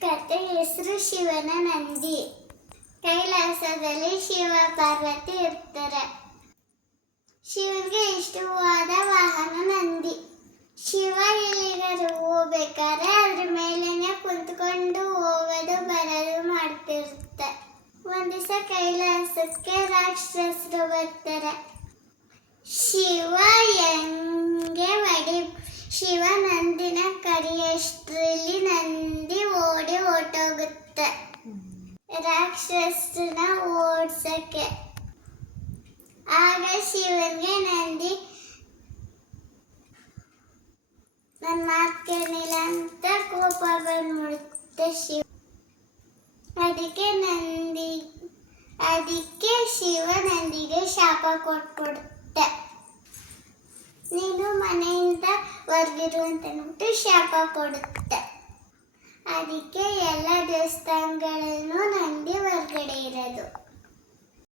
ಕತೆ ಹೆಸರು ಶಿವನ ನಂದಿ. ಕೈಲಾಸದಲ್ಲಿ ಶಿವ ಪಾರ್ವತಿ ಇರ್ತಾರೆ. ಶಿವನಿಗೆ ಇಷ್ಟವಾದ ವಾಹನ ನಂದಿ. ಶಿವ ಎಲ್ಲಿಗಾದ್ರೂ ಹೋಗ್ಬೇಕಾದ್ರೆ ಅದ್ರ ಮೇಲೇನೆ ಕುಂತ್ಕೊಂಡು ಹೋಗೋದು ಬರೋದು ಮಾಡ್ತಿರುತ್ತೆ. ಒಂದ್ ದಿವಸ ಕೈಲಾಸಕ್ಕೆ ರಾಕ್ಷಸರು ಬರ್ತಾರೆ. ಶಿವ ನಂದಿನ ಕರಿಯಷ್ಟ್ರಲ್ಲಿ ನಂದಿ ಓಡಿ ಹೊರಟೋಗುತ್ತೆ ರಾಕ್ಷಸನ ಓಡ್ಸಕ್ಕೆ. ಆಗ ಶಿವನ್ಗೆ ನಂದಿ ನನ್ನ ಮಾತು ಕೇಳಿಲ್ಲ ಅಂತ ಕೋಪ ಬಂದ್ಬಿಡುತ್ತೆ ಶಿವ. ಅದಕ್ಕೆ ಶಿವ ನಂದಿಗೆ ಶಾಪ ಕೊಟ್ಬಿಡುತ್ತೆ. ನೀನು ಮನೆಯಿಂದ ಹೊರಗಿರು ಅಂತ ಅಂದ್ಬಿಟ್ಟು ಶಾಪ ಕೊಡುತ್ತೆ. ಅದಕ್ಕೆ ಎಲ್ಲ ದೇವಸ್ಥಾನಗಳನ್ನು ನಂದಿ ಹೊರಗಡೆ